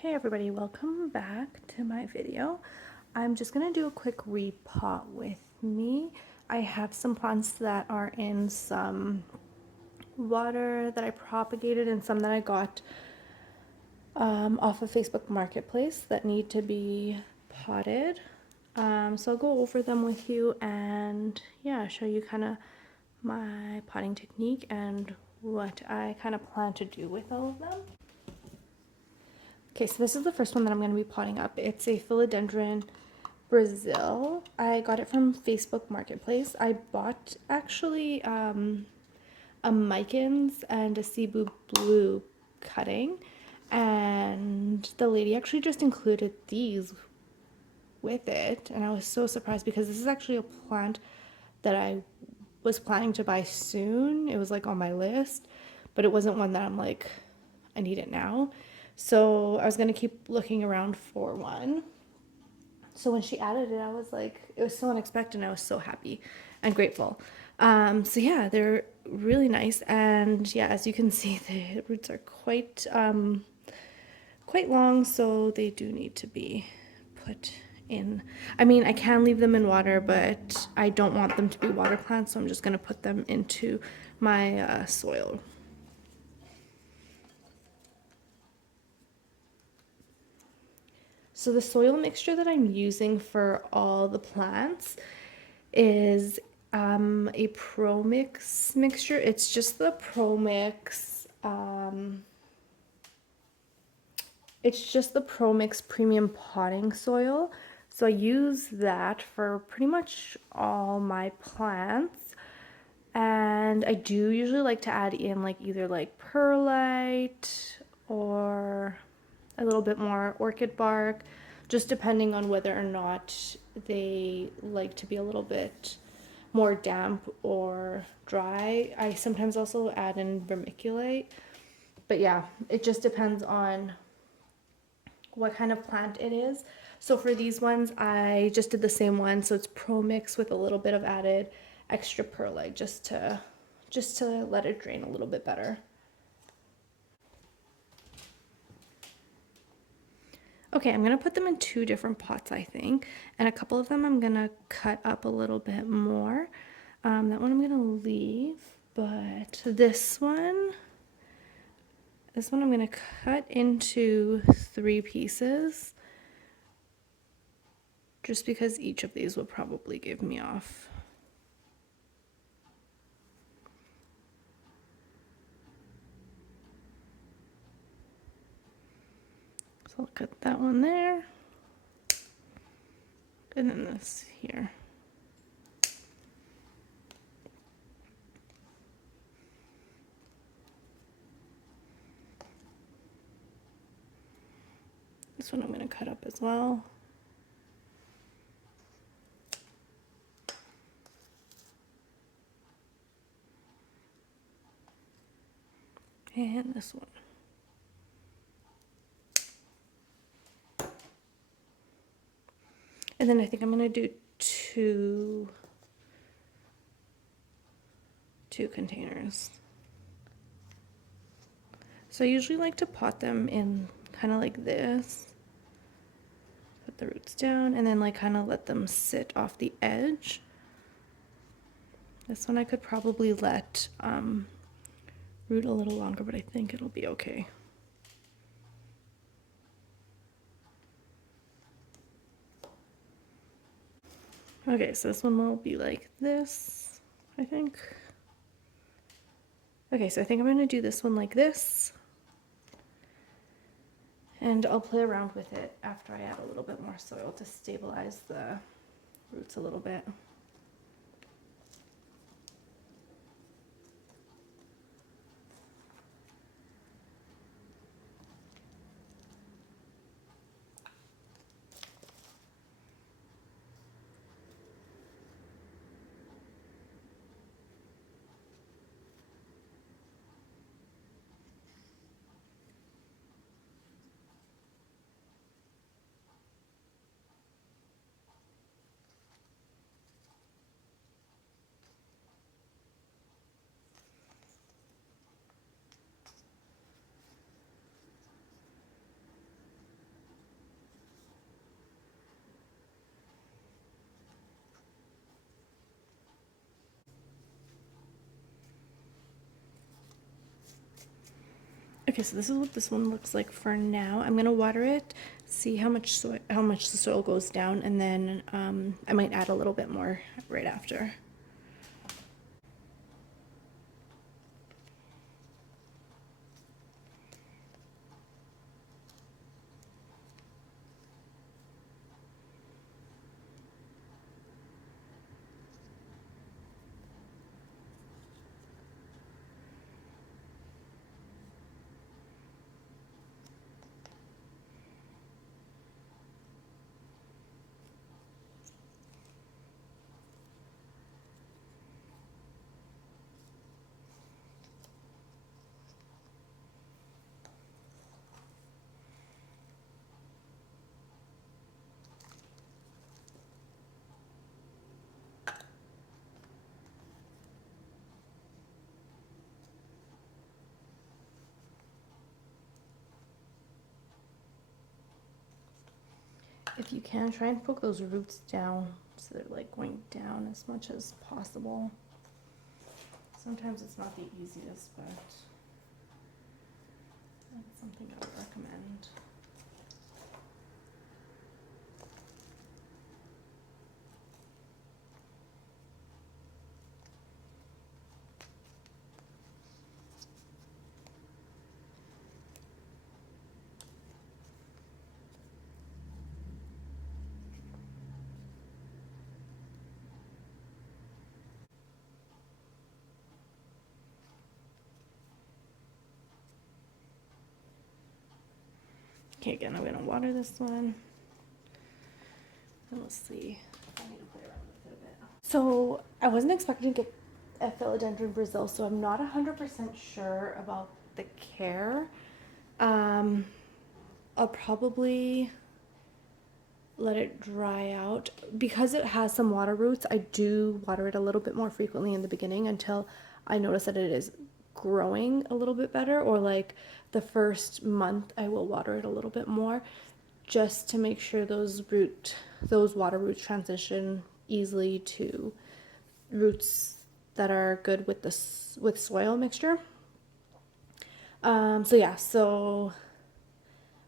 Hey everybody, welcome back to my video. I'm just going to do a quick repot with me. I have some plants that are in some water that I propagated and some that I got off of Facebook Marketplace that need to be potted. So I'll go over them with you and yeah, show you kind of my potting technique and what I kind of plan to do with all of them. Okay, so this is the first one that I'm going to be potting up. It's a Philodendron Brazil. I got it from Facebook Marketplace. I bought actually a Micans and a Cebu Blue cutting, and the lady actually just included these with it, and I was so surprised because this is actually a plant that I was planning to buy soon. It was like on my list, but it wasn't one that I'm like, I need it now. So I was gonna keep looking around for one. So when she added it, I was like, it was so unexpected and I was so happy and grateful. So yeah, they're really nice. And yeah, as you can see, the roots are quite long, so they do need to be put in. I mean, I can leave them in water, but I don't want them to be water plants, so I'm just gonna put them into my soil. So the soil mixture that I'm using for all the plants is a Pro Mix mixture. It's just the Pro Mix. It's just the Pro Mix Premium Potting Soil. So I use that for pretty much all my plants. And I do usually like to add in like either like perlite or a little bit more orchid bark, just depending on whether or not they like to be a little bit more damp or dry. I sometimes also add in vermiculite, but yeah, it just depends on what kind of plant it is. So for these ones, I just did the same one. So it's Pro Mix with a little bit of added extra perlite just to let it drain a little bit better. Okay, I'm gonna put them in two different pots, I think, and a couple of them I'm gonna cut up a little bit more. That one I'm gonna leave, but this one I'm gonna cut into 3 pieces, just because each of these will probably give me off. So I'll cut that one there, and then this here. This one I'm gonna cut up as well. And this one. And then I think I'm gonna do two containers. So I usually like to pot them in kind of like this. Put the roots down and then like kind of let them sit off the edge. This one I could probably let root a little longer, but I think it'll be okay. Okay, so this one will be like this, I think. Okay, so I think I'm gonna do this one like this. And I'll play around with it after I add a little bit more soil to stabilize the roots a little bit. Okay, so this is what this one looks like for now. I'm gonna water it, see how much the soil goes down, and then I might add a little bit more right after. If you can, try and poke those roots down so they're like going down as much as possible. Sometimes it's not the easiest, but that's something I would recommend. Okay, again, I'm gonna water this one. And let's see. I need to play around with it a bit. So I wasn't expecting to get a Philodendron Brazil, so I'm not 100% sure about the care. I'll probably let it dry out. Because it has some water roots, I do water it a little bit more frequently in the beginning until I notice that it is growing a little bit better, or like the first month I will water it a little bit more just to make sure those water roots transition easily to roots that are good with soil mixture. So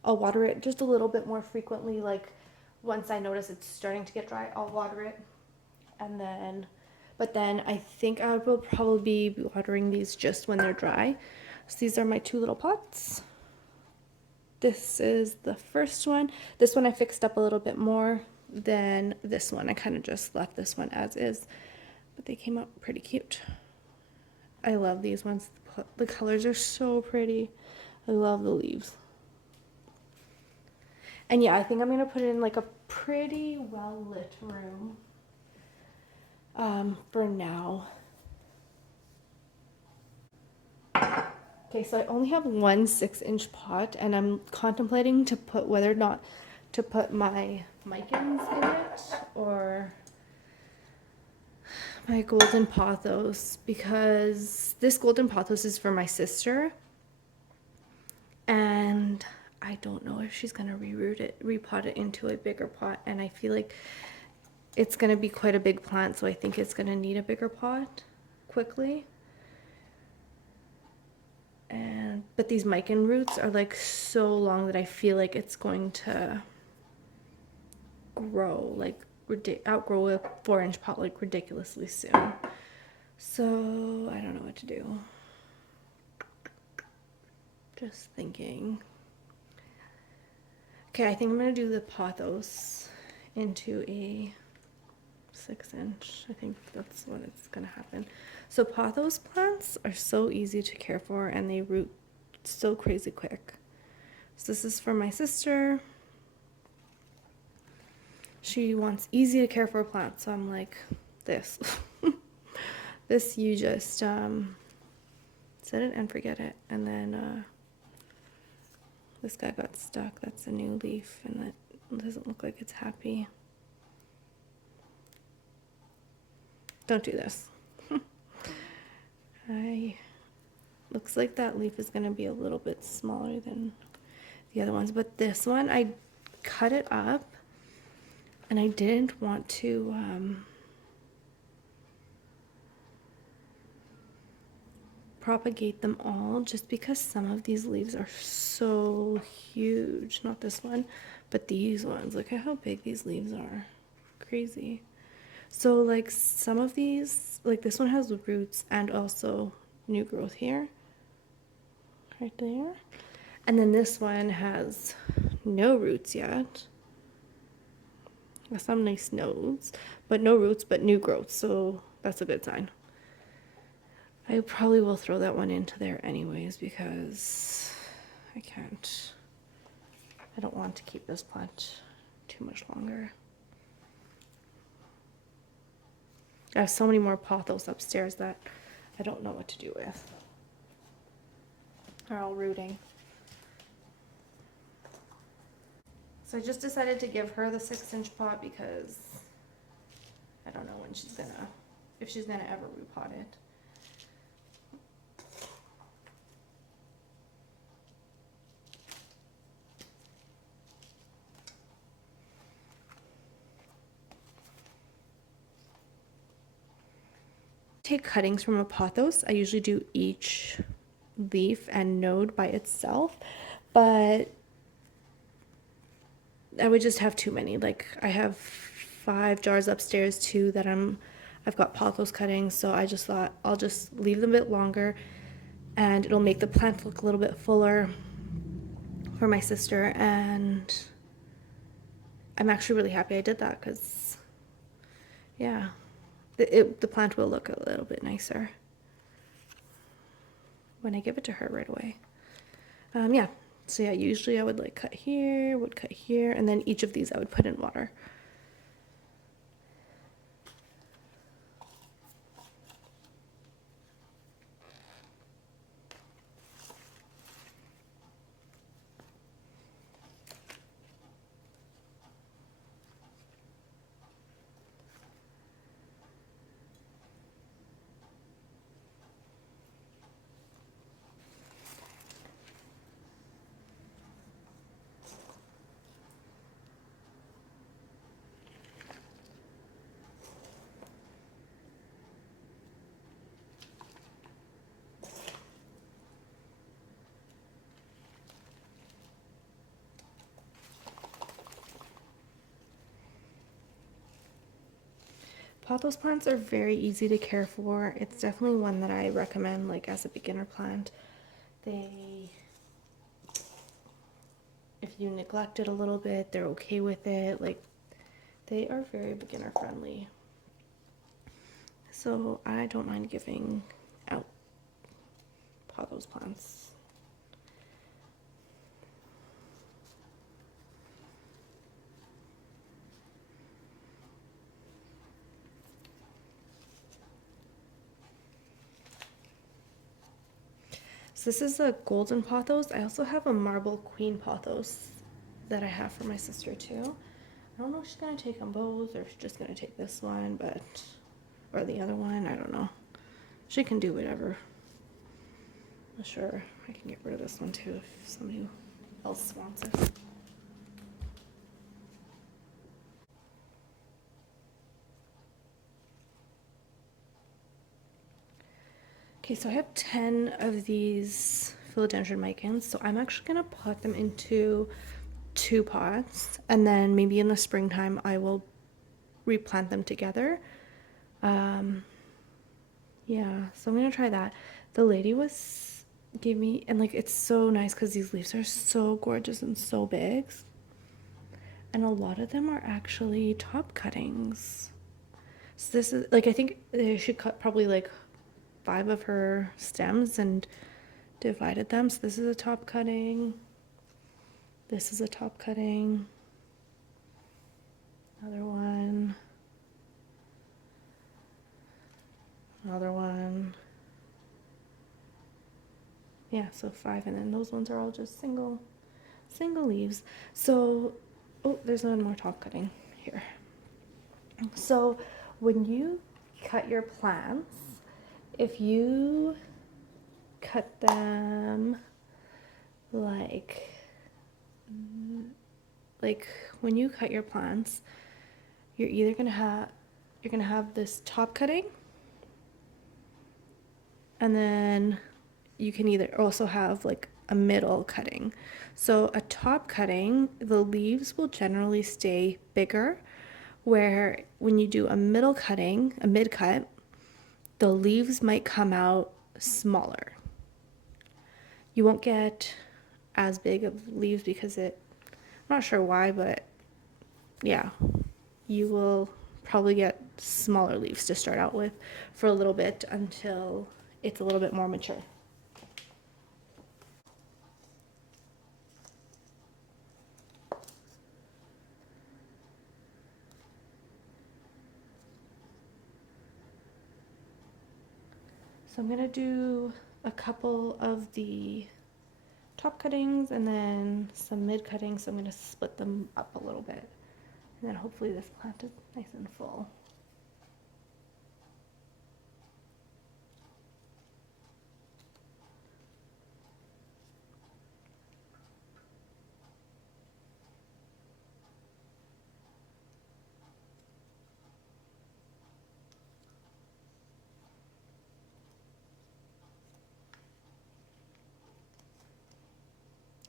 I'll water it just a little bit more frequently. Like once I notice it's starting to get dry, I'll water it. But then I think I will probably be watering these just when they're dry. So these are my two little pots. This is the first one. This one I fixed up a little bit more than this one. I kind of just left this one as is, but they came out pretty cute. I love these ones. The colors are so pretty. I love the leaves. And yeah, I think I'm going to put it in like a pretty well lit room for now. Okay, so I only have one 6-inch pot, and I'm contemplating to put whether or not to put my Micans in it or my golden pothos, because this golden pothos is for my sister, and I don't know if she's gonna repot it into a bigger pot, and I feel like it's gonna be quite a big plant, so I think it's gonna need a bigger pot quickly. But these Mican roots are like so long that I feel like it's going to grow, like outgrow a 4-inch pot like ridiculously soon. So I don't know what to do. Just thinking. Okay, I think I'm gonna do the pothos into a 6-inch. I think that's what it's gonna happen. So pothos plants are so easy to care for, and they root so crazy quick. So this is for my sister. She wants easy to care for plants, so I'm like, this. This you just set it and forget it. And then this guy got stuck. That's a new leaf, and that doesn't look like it's happy. Don't do this. Looks like that leaf is going to be a little bit smaller than the other ones, but this one I cut it up, and I didn't want to propagate them all just because some of these leaves are so huge. Not this one, but these ones. Look at how big these leaves are. Crazy. So like some of these, like this one has roots and also new growth here. Right there. And then this one has no roots yet. Some nice nodes, but no roots, but new growth. So that's a good sign. I probably will throw that one into there anyways because I can't. I don't want to keep this plant too much longer. I have so many more pothos upstairs that I don't know what to do with. They're all rooting. So I just decided to give her the 6-inch pot because I don't know when she's gonna, if she's gonna ever repot it. Take cuttings from a pothos. I usually do each leaf and node by itself, but I would just have too many. Like I have 5 jars upstairs too that I've got pothos cuttings, so I just thought I'll just leave them a bit longer and it'll make the plant look a little bit fuller for my sister, and I'm actually really happy I did that because yeah, the plant will look a little bit nicer when I give it to her right away. Yeah, so yeah, usually I would like cut here, and then each of these I would put in water. Pothos plants are very easy to care for. It's definitely one that I recommend like as a beginner plant. If you neglect it a little bit, they're okay with it. Like they are very beginner friendly. So I don't mind giving out pothos plants. So this is a golden pothos. I also have a marble queen pothos that I have for my sister too. I don't know if she's gonna take them both or if she's just gonna take this one, but or the other one, I don't know. She can do whatever. I'm sure I can get rid of this one too if somebody else wants it. Okay, so I have 10 of these Philodendron Micans, so I'm actually gonna pot them into 2 pots, and then maybe in the springtime I will replant them together. Yeah, so I'm gonna try that. The lady gave me, and like it's so nice because these leaves are so gorgeous and so big, and a lot of them are actually top cuttings. So this is like, I think they should cut probably like 5 of her stems and divided them. So this is a top cutting, this is a top cutting, another one, another one. Yeah, so 5, and then those ones are all just single leaves. So oh, there's one more top cutting here. So when you cut your plants, if you cut them like when you cut your plants, you're either gonna have this top cutting, and then you can either also have like a middle cutting. So a top cutting, the leaves will generally stay bigger, where when you do a middle cutting, a mid cut, the leaves might come out smaller. You won't get as big of leaves because I'm not sure why, but yeah, you will probably get smaller leaves to start out with for a little bit until it's a little bit more mature. So I'm gonna do a couple of the top cuttings and then some mid cuttings. So I'm gonna split them up a little bit. And then hopefully this plant is nice and full.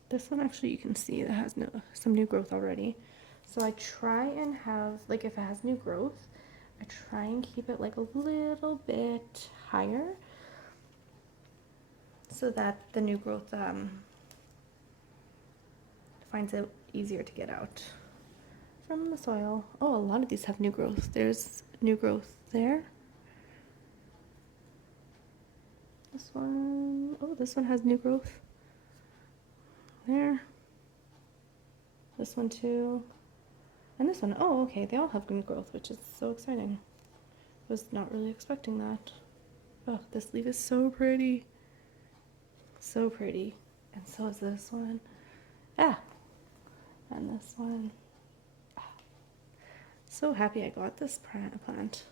This one actually you can see that has some new growth already. So I try and have, like if it has new growth, I try and keep it like a little bit higher so that the new growth finds it easier to get out from the soil. Oh, a lot of these have new growth. There's new growth there. This one, oh, this one has new growth. There. This one too. And this one, oh, okay, they all have new growth, which is so exciting. Was not really expecting that. Oh, this leaf is so pretty. So pretty. And so is this one. Ah, and this one. Ah. So happy I got this plant.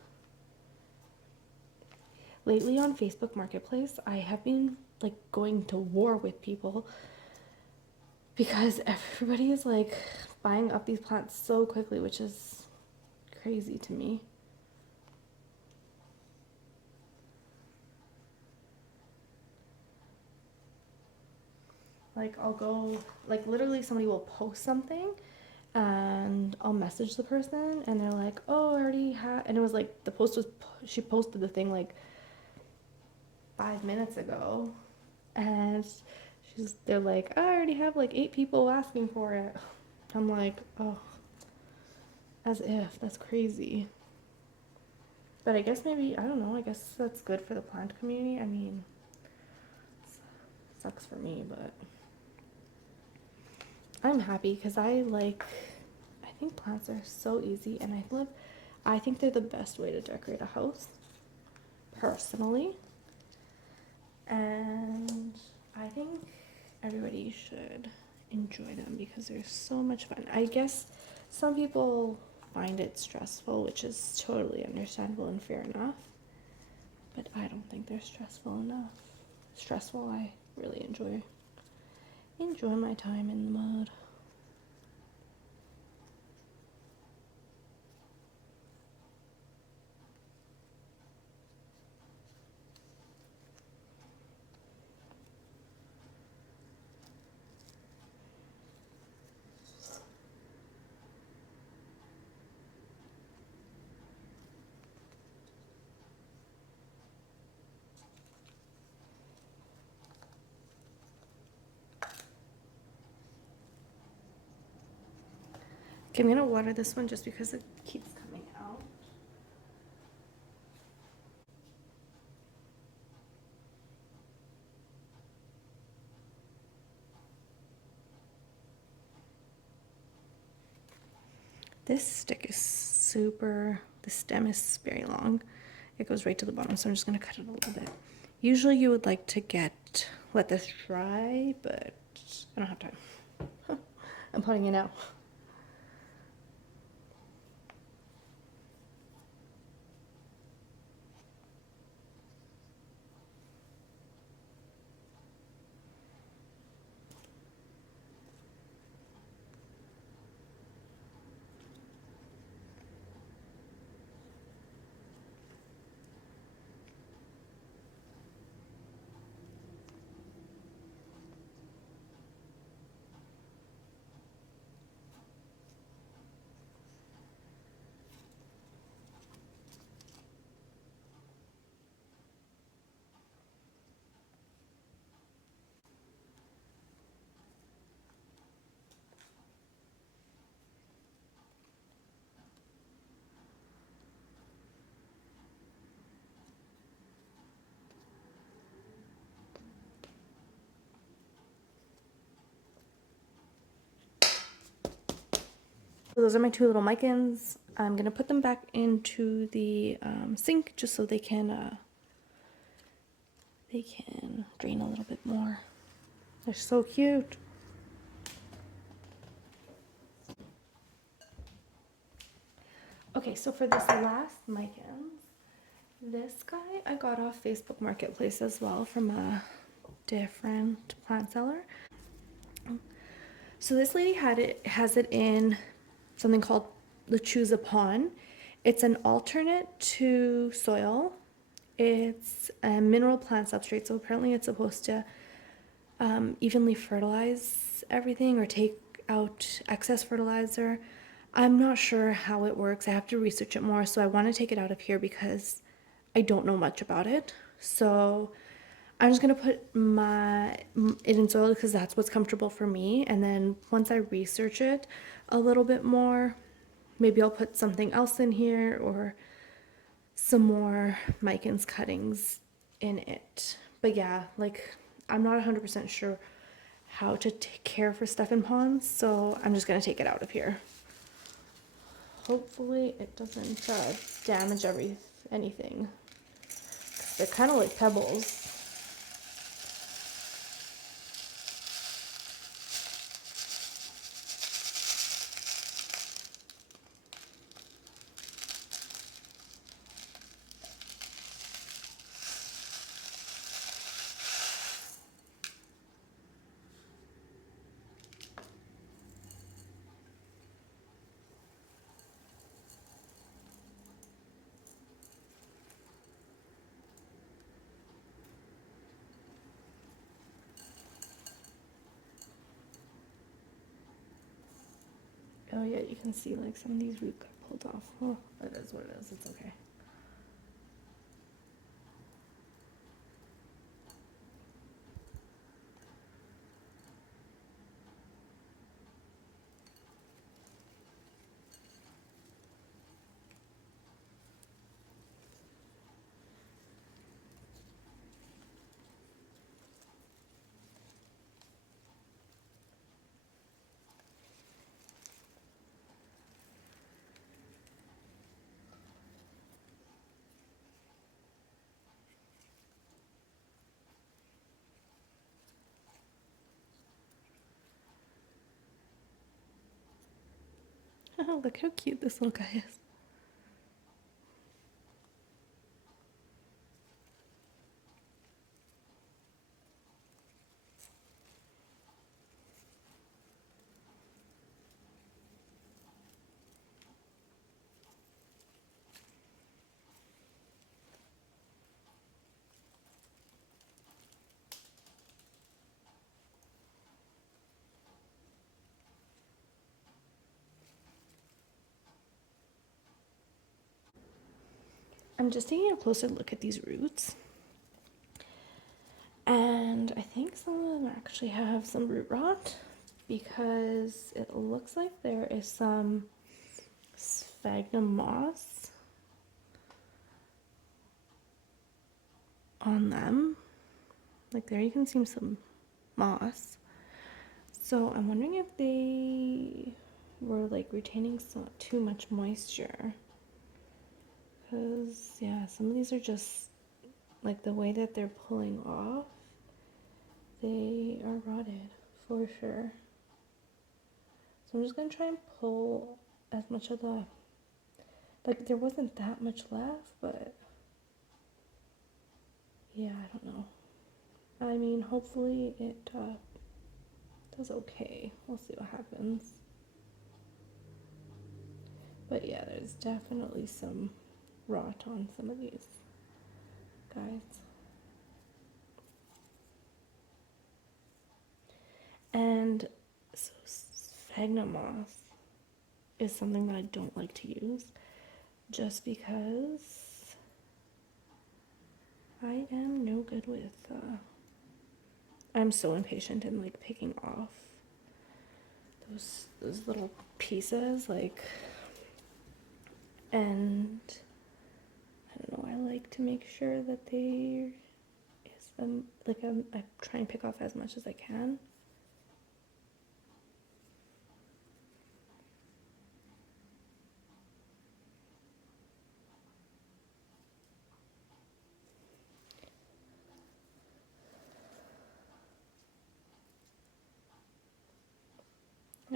Lately on Facebook Marketplace, I have been like going to war with people because everybody is like buying up these plants so quickly, which is crazy to me. Like I'll go, like literally somebody will post something and I'll message the person and they're like, oh, I already have, and it was like the post was, she posted the thing like 5 minutes ago and they're like, I already have like 8 people asking for it. I'm like, oh, as if, that's crazy. But I guess maybe, I don't know, I guess that's good for the plant community. I mean, sucks for me, but I'm happy because I think plants are so easy and I think they're the best way to decorate a house, personally. And I think everybody should enjoy them because they're so much fun. I guess some people find it stressful, which is totally understandable and fair enough. But I don't think they're stressful. I really enjoy my time in the mud. Okay, I'm gonna water this one just because it keeps coming out. This stick is the stem is very long. It goes right to the bottom, so I'm just gonna cut it a little bit. Usually you would like to let this dry, but I don't have time. I'm putting it out. those are my two little micans. I'm gonna put them back into the sink just so they can drain a little bit more. They're so cute. Okay, so for this last mican, this guy I got off Facebook Marketplace as well from a different plant seller. So this lady has it in something called the Choose Upon. It's an alternate to soil. It's a mineral plant substrate, so apparently it's supposed to evenly fertilize everything or take out excess fertilizer. I'm not sure how it works. I have to research it more, so I want to take it out of here because I don't know much about it. So I'm just gonna put it in soil because that's what's comfortable for me, and then once I research it a little bit more, maybe I'll put something else in here or some more micans cuttings in it. But yeah, like I'm not 100% sure how to take care for stuff in ponds, so I'm just gonna take it out of here. Hopefully it doesn't damage anything. They're kind of like pebbles. Oh yeah, you can see like some of these roots got pulled off. Oh, it is what it is. It's okay. Oh, look how cute this little guy is. I'm just taking a closer look at these roots. And I think some of them actually have some root rot because it looks like there is some sphagnum moss on them. Like there you can see some moss. So I'm wondering if they were like retaining too much moisture. Because yeah, some of these are just like the way that they're pulling off, they are rotted for sure. So I'm just gonna try and pull as much of the, like there wasn't that much left, but yeah, I don't know. I mean, hopefully it does okay. We'll see what happens. But yeah, there's definitely some rot on some of these guys. And so sphagnum moss is something that I don't like to use just because I am no good with I'm so impatient in like picking off those little pieces, like, and I don't know, I like to make sure that they is like I try and pick off as much as I can.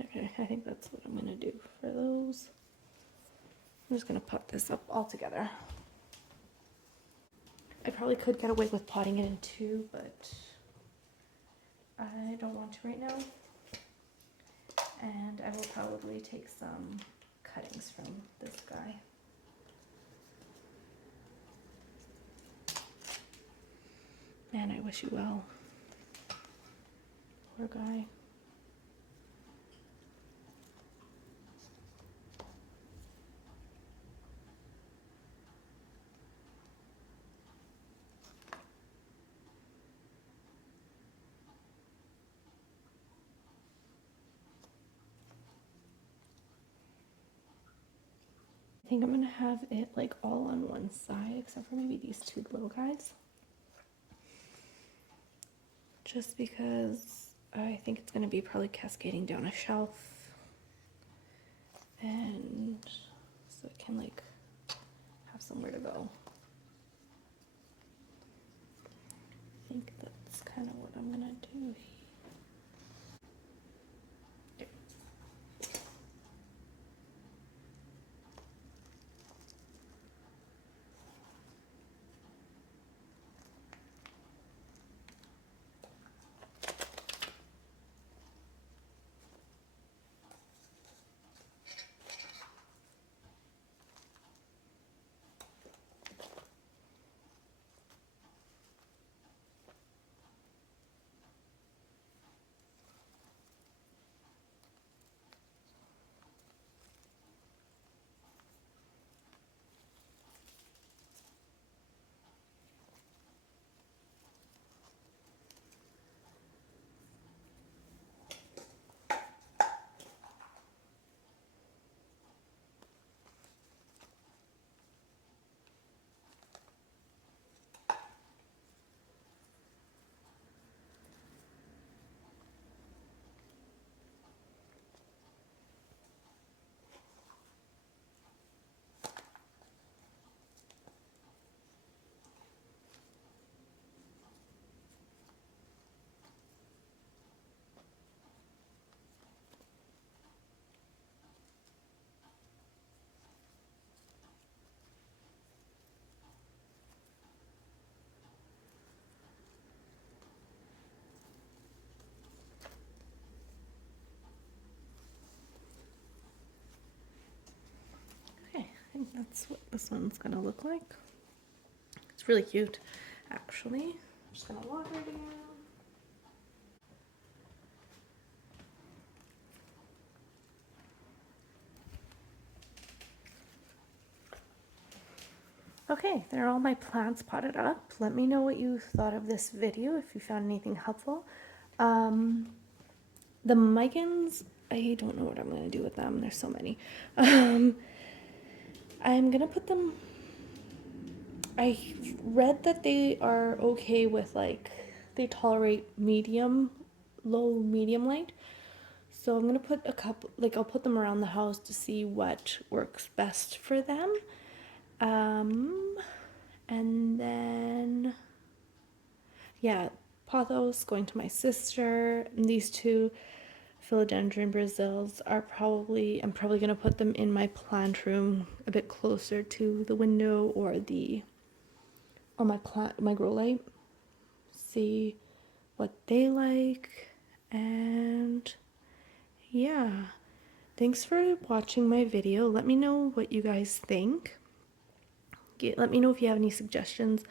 Okay, I think that's what I'm gonna do for those. I'm just gonna put this up all together. I probably could get away with potting it in two, but I don't want to right now. And I will probably take some cuttings from this guy. Man, I wish you well. Poor guy. I think I'm gonna have it like all on one side, except for maybe these two little guys. Just because I think it's gonna be probably cascading down a shelf. And so it can like have somewhere to go. I think that's kind of what I'm gonna do here. Okay, I think that's what this one's gonna look like. It's really cute, actually. I'm just gonna water it again. Okay, there are all my plants potted up. Let me know what you thought of this video, if you found anything helpful. The Micans, I don't know what I'm going to do with them. There's so many. I'm going to put them... I read that they are okay with, like, they tolerate medium, low, medium light. So I'm going to put a couple, like, I'll put them around the house to see what works best for them. And then, yeah, Pothos going to my sister, and these two Philodendron Brazils are probably, I'm probably going to put them in my plant room a bit closer to the window or my grow light. See what they like. And yeah, thanks for watching my video. Let me know what you guys think. Let me know if you have any suggestions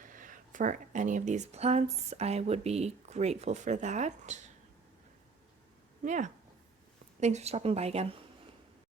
for any of these plants. I would be grateful for that. Yeah. Thanks for stopping by again.